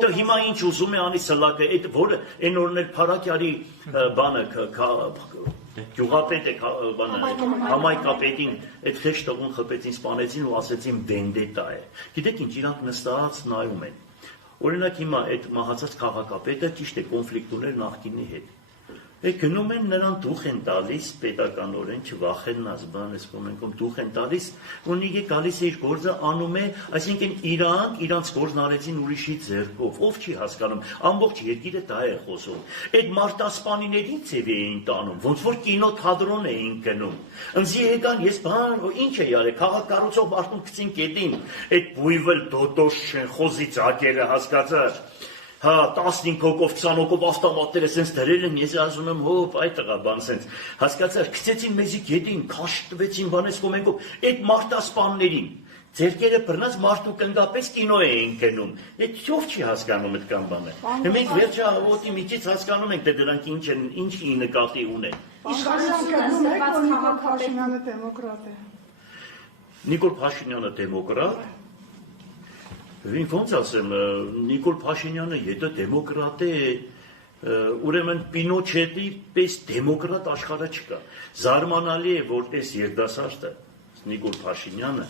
Դա հիմա ինչ ուզում է անի սլակը, այդ որը այն օրներ Փարակյարի բանը գյուղապետ է համայնքապետին այդ խեղճ տղուն խփեցին, սպանեցին ու ասեցին վենդետա է։ Գիտեք ինչ, իրանք նստած նայում են։ Օրինակ հիմա այդ մահացած քաղաքապետը ճիշտ է կոնֆլիկտ ուներ նախկինի հետ։ Գնում են նրան դուխ են տալիս պետականորեն, չվախենն ազբանես կոմենքում դուխ են տալիս, ու նիգե գալիս է իր գործը անում է, այսինքն իրանց գործն արեցին ուրիշի ձեռքով, ով չի հասկանում, ամբողջ երկիրը դա է խոսում։ Այդ մարտասպանիներին ծևի էին տանում, ոնց որ կինոթատրոն էին գնում։ Ընձի եկան, ես ինչ է յարել, քաղաք կառուցող մարդուն գցին կետին, այդ բույվել դոտոշ չեն, խոզի ձագերը հասկացար։ Հա 15 հոգով 20 հոգով ավտոմատները սենց դրել են, ես ասում եմ հոպ այդ տղա բան սենց հասկացար, գցեցին մեզի գետին, քաշ տվեցին բանես կոմենքով, այդ մարտասպաններին ձերքերը բռնած մարդու կնգապես կինո էին գնում, այդ ով չի հասկանում այդ կան բանը։ Մենք վերջը հավոտի միջից հասկանում ենք, թե դրանք ինչ նկատի ունեն։ Նիկոլ Փաշինյանը դեմոկրատ Ոնց ասեմ, Նիկոլ Փաշինյանը եթե դեմոկրատ է, ուրեմն Պինոչետի պես դեմոկրատ աշխարհը չկա։ Զարմանալի է, որ այս երիտասարդը Նիկոլ Փաշինյանը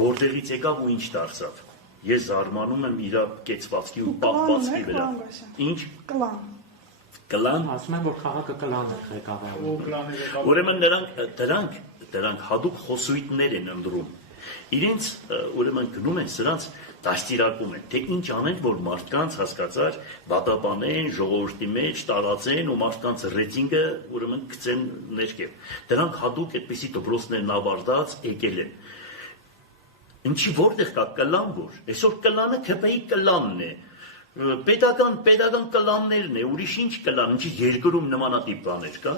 որտեղից եկավ ու ինչ դարձավ։ Ես զարմանում եմ իր կեցվածքի ու պահվածքի վրա։ Ինչ? Կլան։ Ասում են, որ քաղաքը կլան է ղեկավարում։ Ուրեմն դրանք հատուկ խոսույթներ են ընտրում։ Իրենց ուրեմն գնում են սրանց դաստիարակում են, թե ինչ անեն, որ մարդկանց հասկացար, վատաբանեն, ժողովրդի մեջ տարածեն ու մարդկանց ռեյտինգը ուրեմն գցեն ներքև։ Դրանք հատուկ այդպիսի դպրոցներն ավարտած եկել են։ Ինչի որտեղ կա կլան որ, այսօր կլանը ԿՊ-ի կլանն է, պետական կլաններն է, ուրիշ ինչ կլան, ինչի երկրում նմանատիպ բաներ կա։